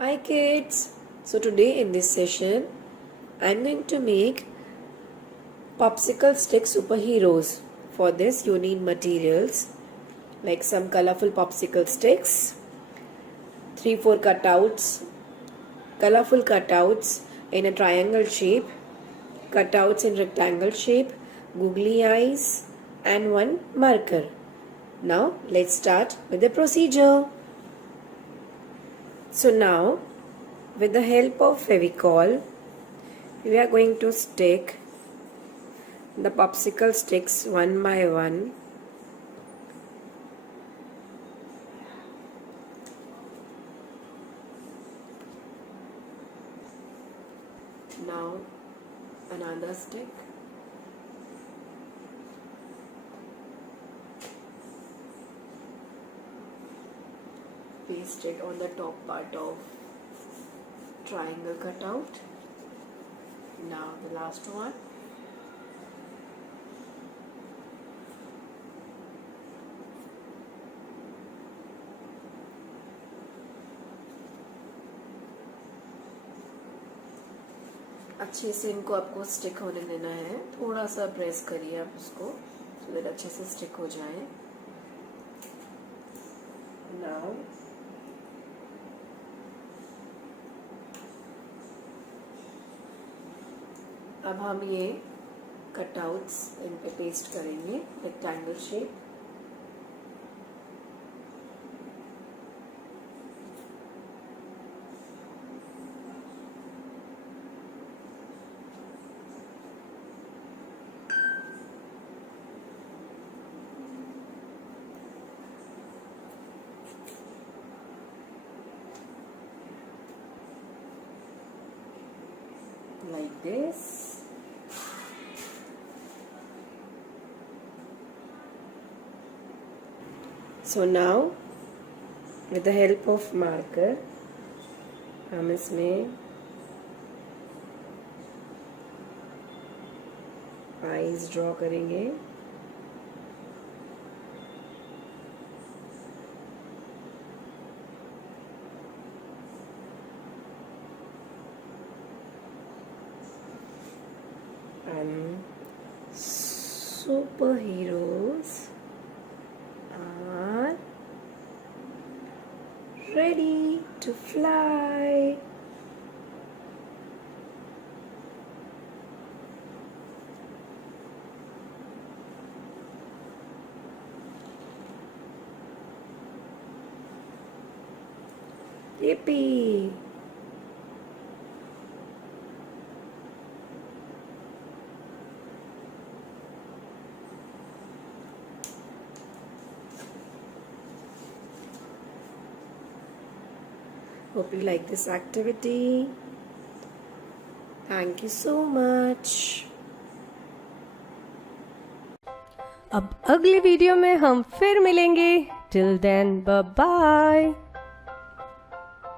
Hi kids! So today in this session, I'm going to make popsicle stick superheroes. For this you need materials like some colorful popsicle sticks, 3-4 cutouts, colorful cutouts in a triangle shape, cutouts in rectangle shape, googly eyes and one marker. Now let's start with the procedure. So now with the help of Fevicol, we are going to stick the popsicle sticks one by one. Now another stick. Paste it on the top part of triangle cutout. Now the last one. अच्छे से इनको आपको stick होने देना है, थोड़ा सा press करिए आप उसको so that अच्छे से स्टिक हो जाए. Now अब हम ये कटआउट्स इन पे पेस्ट करेंगे rectangle shape. Like this. So now with the help of marker हम इसमें आईज ड्रॉ करेंगे. And superheroes are ready to fly. Yippee! Hope you like this activity. Thank you so much. अब अगले video में हम फिर मिलेंगे. Till then, bye bye.